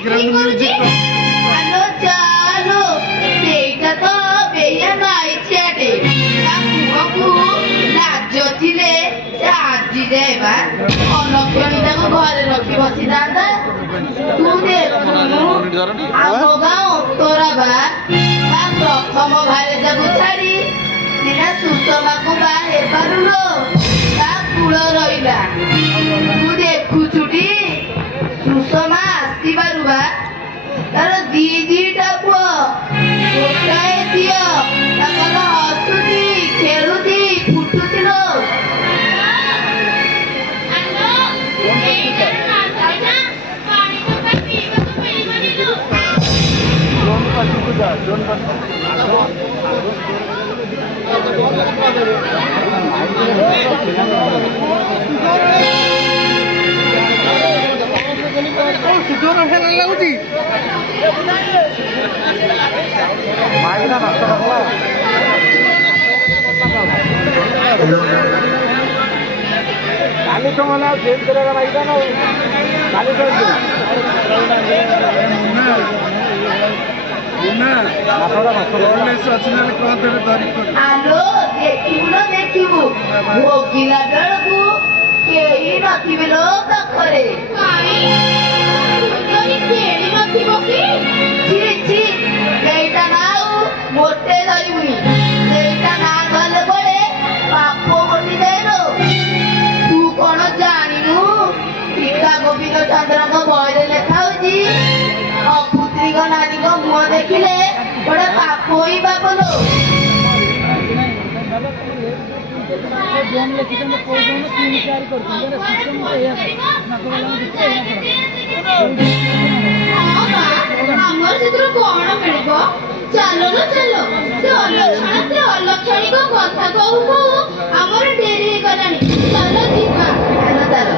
Background music hello चालो ସେଇଟା ତ ବେୟା ମାଇଚିଆଟେ ତା ପୁଅକୁ ଲାଜ ଥିଲେ ସେ ଆଜି ଯାଏବା ଅଲକ୍ଷଣୀ ତାକୁ ଘରେ ରଖି ବସିଥାନ୍ତା। ତୁ ଦେଖୁନୁ ଆମ ଗାଁ ଉତ୍ତରା ବା ତା ପ୍ରଥମ ଭାଇଜାକୁ ଛାଡ଼ି ସିନା ସୁଷମାକୁ ବା ହେବାରୁଲୋ ତା କୂଳ ରହିଲା। ତୁ ଦେଖୁଛୁଟି ସୁଷମା ଆସିବାରୁ ବା ତାର ଦିଟା ପୁଅ ଗୋଟାଏ ଝିଅ ତାଙ୍କର ହସୁଛି ଖେଳୁଛି ଫୁଟୁଛି ଲୋ। ଲାଗୁଛି କାଲି ତ ମାନେ ଚେଞ୍ଜ କରିବା ମାଇଟା ନା କାଲି ଆଲୋ ଦେଖିବୁ ଦେଖିବୁ ଭୋଗିଲା ବେଳକୁ କେହି ନଥିବେ ଲୋ ପାଖରେ। ସେଇଟା ନା ଆଉ ମୋଟେ ଧରିବୁନି ସେଇଟା ନା ଧରିଲେ ପଳେ ପାପ ମୋଟିଯାଏ ଲୋ। ତୁ କଣ ଜାଣିନୁ ଟିକା ଗୋବିନ୍ଦ ଚନ୍ଦ୍ରଙ୍କ ବହିରେ ଲେଖା ହଉଛି ଅପୁତ୍ରିକ ନାରୀଙ୍କ ମୁହଁ ଦେଖିଲେ ଗୋଟେ ପାପ ହିଁ ପାପ ଲୋ। ଆମର ସେଥିରୁ କଣ ମିଳିବ? ଚାଲ ଲୋ ଚାଲ ସେ ଅଲକ୍ଷଣୀଙ୍କ କଥା କହୁ କହୁ ଆମର ଡେରି ହେଇଗଲାଣି। ଚାଲ ଯିବା ଚାଲ ଚାଲ।